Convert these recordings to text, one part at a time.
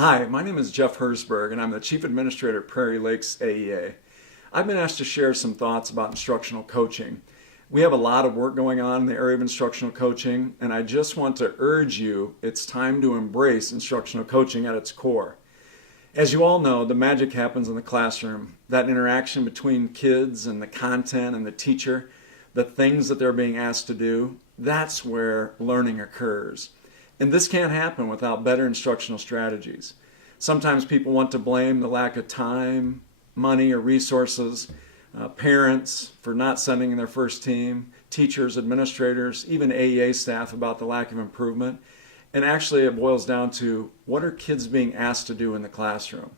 Hi, my name is Jeff Hersberg, and I'm the Chief Administrator at Prairie Lakes AEA. I've been asked to share some thoughts about instructional coaching. We have a lot of work going on in the area of instructional coaching, and I just want to urge you, it's time to embrace instructional coaching at its core. As you all know, the magic happens in the classroom, that interaction between kids and the content and the teacher, the things that they're being asked to do, that's where learning occurs. And this can't happen without better instructional strategies. Sometimes people want to blame the lack of time, money, or resources, parents for not sending their first team, teachers, administrators, even AEA staff about the lack of improvement. And actually it boils down to, what are kids being asked to do in the classroom?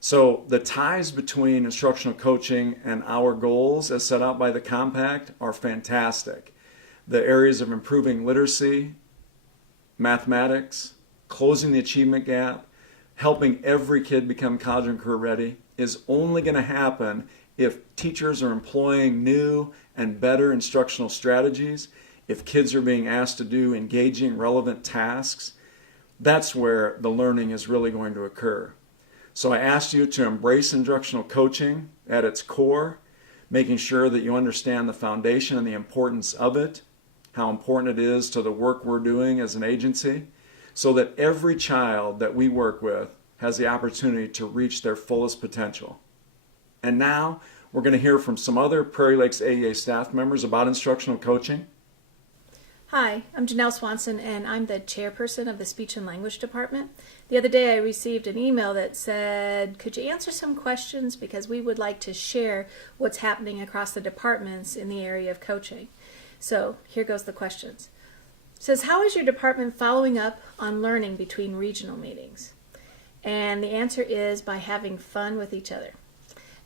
So the ties between instructional coaching and our goals as set out by the compact are fantastic. The areas of improving literacy, mathematics, closing the achievement gap, helping every kid become college and career ready is only going to happen if teachers are employing new and better instructional strategies, if kids are being asked to do engaging, relevant tasks. That's where the learning is really going to occur. So I asked you to embrace instructional coaching at its core, making sure that you understand the foundation and the importance of it, how important it is to the work we're doing as an agency, so that every child that we work with has the opportunity to reach their fullest potential. And now we're going to hear from some other Prairie Lakes AEA staff members about instructional coaching. Hi, I'm Janelle Swanson, and I'm the chairperson of the Speech and Language Department. The other day I received an email that said, could you answer some questions because we would like to share what's happening across the departments in the area of coaching. So here goes the questions. It says, how is your department following up on learning between regional meetings? And the answer is by having fun with each other.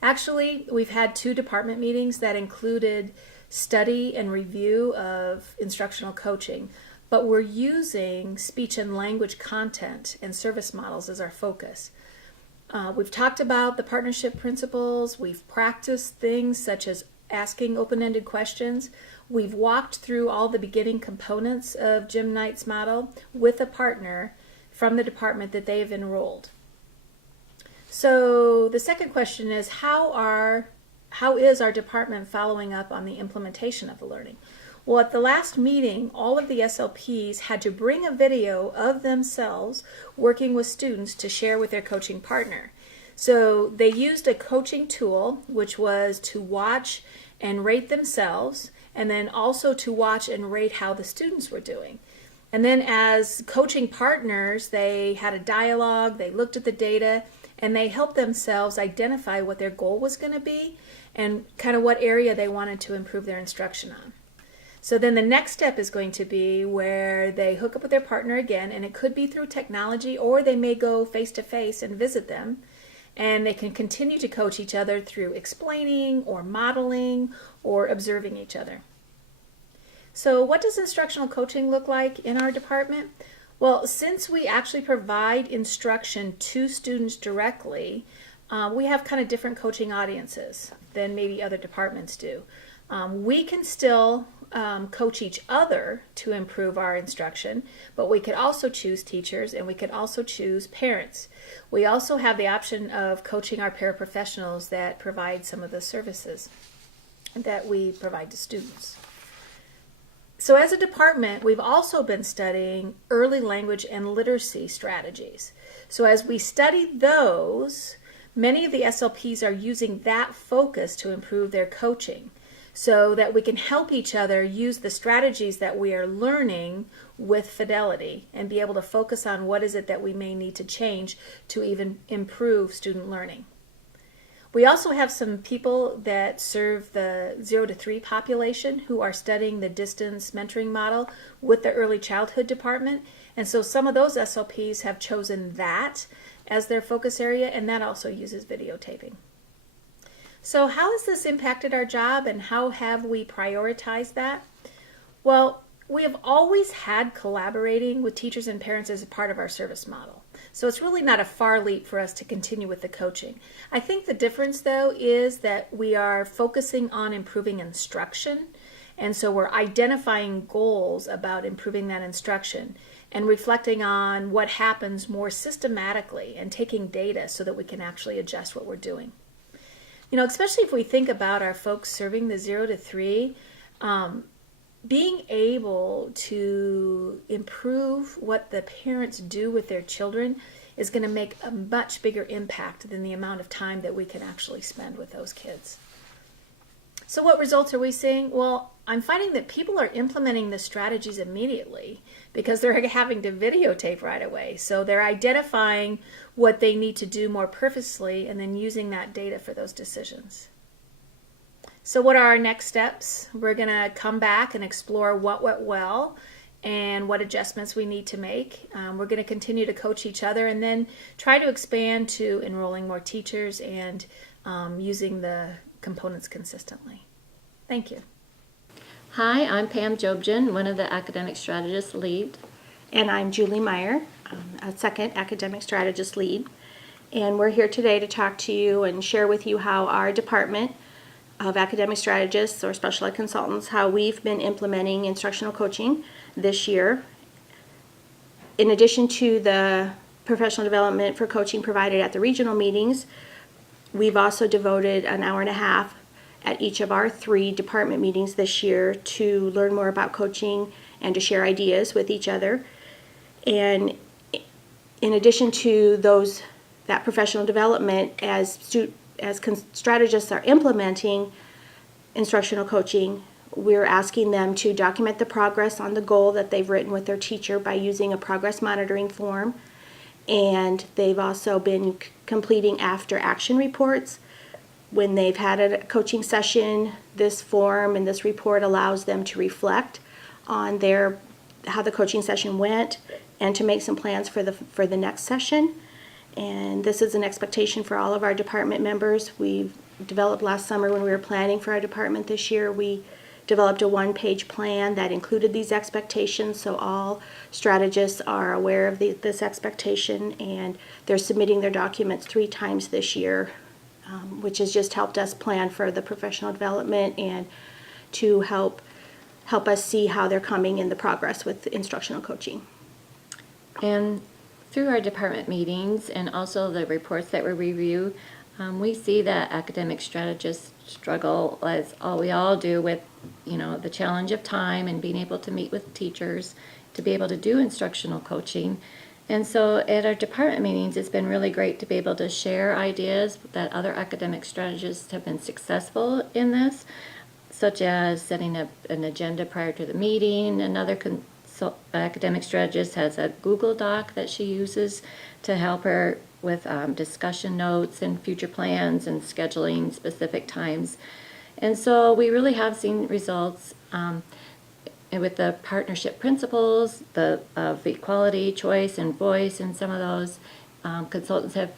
Actually, we've had 2 department meetings that included study and review of instructional coaching, but we're using speech and language content and service models as our focus. We've talked about the partnership principles, we've practiced things such as asking open-ended questions. We've walked through all the beginning components of Jim Knight's model with a partner from the department that they've enrolled. So the second question is, how is our department following up on the implementation of the learning? Well, at the last meeting, all of the SLPs had to bring a video of themselves working with students to share with their coaching partner. So they used a coaching tool, which was to watch and rate themselves, and then also to watch and rate how the students were doing. And then as coaching partners, they had a dialogue, they looked at the data, and they helped themselves identify what their goal was going to be and kind of what area they wanted to improve their instruction on. So then the next step is going to be where they hook up with their partner again, and it could be through technology, or they may go face-to-face and visit them. And they can continue to coach each other through explaining or modeling or observing each other. So what does instructional coaching look like in our department? Well, since we actually provide instruction to students directly, we have kind of different coaching audiences than maybe other departments do. We can still coach each other to improve our instruction, but we could also choose teachers and we could also choose parents. We also have the option of coaching our paraprofessionals that provide some of the services that we provide to students. So as a department, we've also been studying early language and literacy strategies. So as we study those, many of the SLPs are using that focus to improve their coaching, so that we can help each other use the strategies that we are learning with fidelity and be able to focus on what is it that we may need to change to even improve student learning. We also have some people that serve the 0 to 3 population who are studying the distance mentoring model with the early childhood department. And so some of those SLPs have chosen that as their focus area, and that also uses videotaping. So how has this impacted our job, and how have we prioritized that? Well, we have always had collaborating with teachers and parents as a part of our service model. So it's really not a far leap for us to continue with the coaching. I think the difference, though, is that we are focusing on improving instruction And so we're identifying goals about improving that instruction and reflecting on what happens more systematically and taking data so that we can actually adjust what we're doing. Especially if we think about our folks serving the 0 to 3, being able to improve what the parents do with their children is going to make a much bigger impact than the amount of time that we can actually spend with those kids. So what results are we seeing? Well, I'm finding that people are implementing the strategies immediately because they're having to videotape right away. So they're identifying what they need to do more purposely and then using that data for those decisions. So what are our next steps? We're going to come back and explore what went well and what adjustments we need to make. We're going to continue to coach each other and then try to expand to enrolling more teachers and using the components consistently. Thank you. Hi, I'm Pam Jobjan, one of the academic strategist lead. And I'm Julie Meyer, a second academic strategist lead. And we're here today to talk to you and share with you how our department of academic strategists or special ed consultants, how we've been implementing instructional coaching this year. In addition to the professional development for coaching provided at the regional meetings, we've also devoted an hour and a half at each of our 3 department meetings this year to learn more about coaching and to share ideas with each other. And in addition to that professional development, as strategists are implementing instructional coaching, we're asking them to document the progress on the goal that they've written with their teacher by using a progress monitoring form. And they've also been completing after action reports. When they've had a coaching session, this form and this report allows them to reflect on how the coaching session went and to make some plans for the next session. And this is an expectation for all of our department members. We've developed last summer when we were planning for our department this year, we developed a 1-page plan that included these expectations, so all strategists are aware of this expectation, and they're submitting their documents 3 times this year, which has just helped us plan for the professional development and to help us see how they're coming in the progress with instructional coaching. And through our department meetings and also the reports that we review, we see that academic strategists struggle, as we all do, with the challenge of time and being able to meet with teachers to be able to do instructional coaching. And so at our department meetings, it's been really great to be able to share ideas that other academic strategists have been successful in this, such as setting up an agenda prior to the meeting. Another academic strategist has a Google Doc that she uses to help her with discussion notes and future plans and scheduling specific times. And so we really have seen results with the partnership principles, of equality, choice, and voice, and some of those consultants have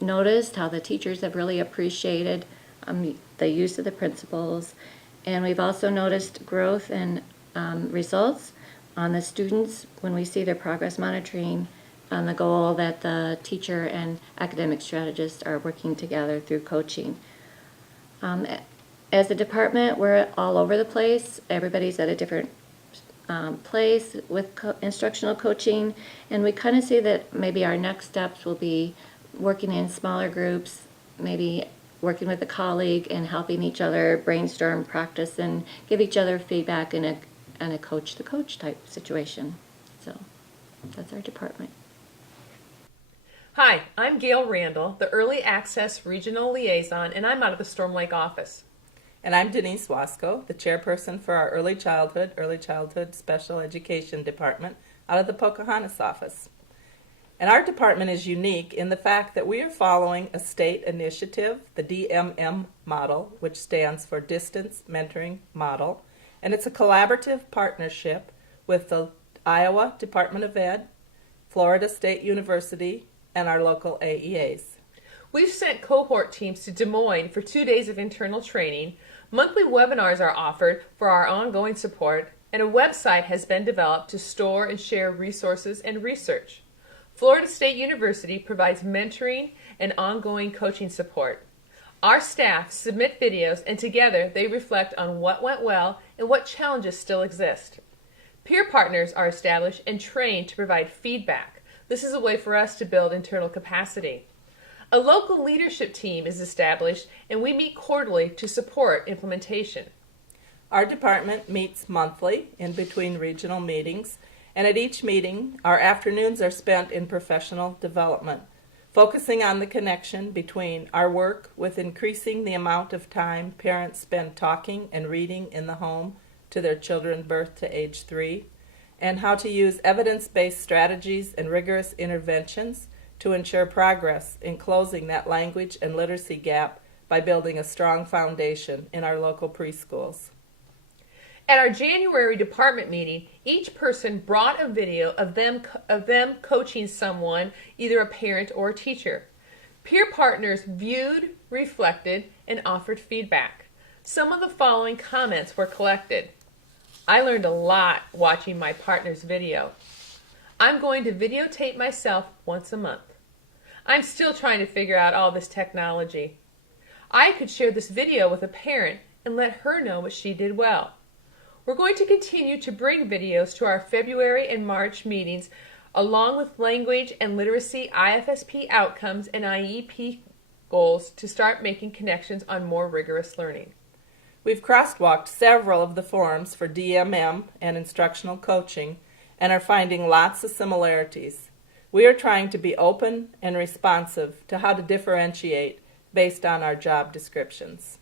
noticed how the teachers have really appreciated the use of the principles. And we've also noticed growth and results on the students when we see their progress monitoring on the goal that the teacher and academic strategists are working together through coaching. As a department, we're all over the place. Everybody's at a different place with instructional coaching, and we kind of see that maybe our next steps will be working in smaller groups, maybe working with a colleague and helping each other brainstorm, practice, and give each other feedback in a coach-to-coach type situation. So that's our department. Hi, I'm Gail Randall, the Early Access Regional Liaison, and I'm out of the Storm Lake office. And I'm Denise Wasco, the chairperson for our Early Childhood Special Education Department out of the Pocahontas office. And our department is unique in the fact that we are following a state initiative, the DMM model, which stands for Distance Mentoring Model, and it's a collaborative partnership with the Iowa Department of Ed, Florida State University, and our local AEAs. We've sent cohort teams to Des Moines for 2 days of internal training. Monthly webinars are offered for our ongoing support, and a website has been developed to store and share resources and research. Florida State University provides mentoring and ongoing coaching support. Our staff submit videos, and together they reflect on what went well and what challenges still exist. Peer partners are established and trained to provide feedback. This is a way for us to build internal capacity. A local leadership team is established, and we meet quarterly to support implementation. Our department meets monthly in between regional meetings, and at each meeting, our afternoons are spent in professional development, focusing on the connection between our work with increasing the amount of time parents spend talking and reading in the home to their children birth to age 3, and how to use evidence-based strategies and rigorous interventions to ensure progress in closing that language and literacy gap by building a strong foundation in our local preschools. At our January department meeting, each person brought a video of them coaching someone, either a parent or a teacher. Peer partners viewed, reflected, and offered feedback. Some of the following comments were collected. I learned a lot watching my partner's video. I'm going to videotape myself once a month. I'm still trying to figure out all this technology. I could share this video with a parent and let her know what she did well. We're going to continue to bring videos to our February and March meetings along with language and literacy IFSP outcomes and IEP goals to start making connections on more rigorous learning. We've crosswalked several of the forums for DMM and instructional coaching and are finding lots of similarities. We are trying to be open and responsive to how to differentiate based on our job descriptions.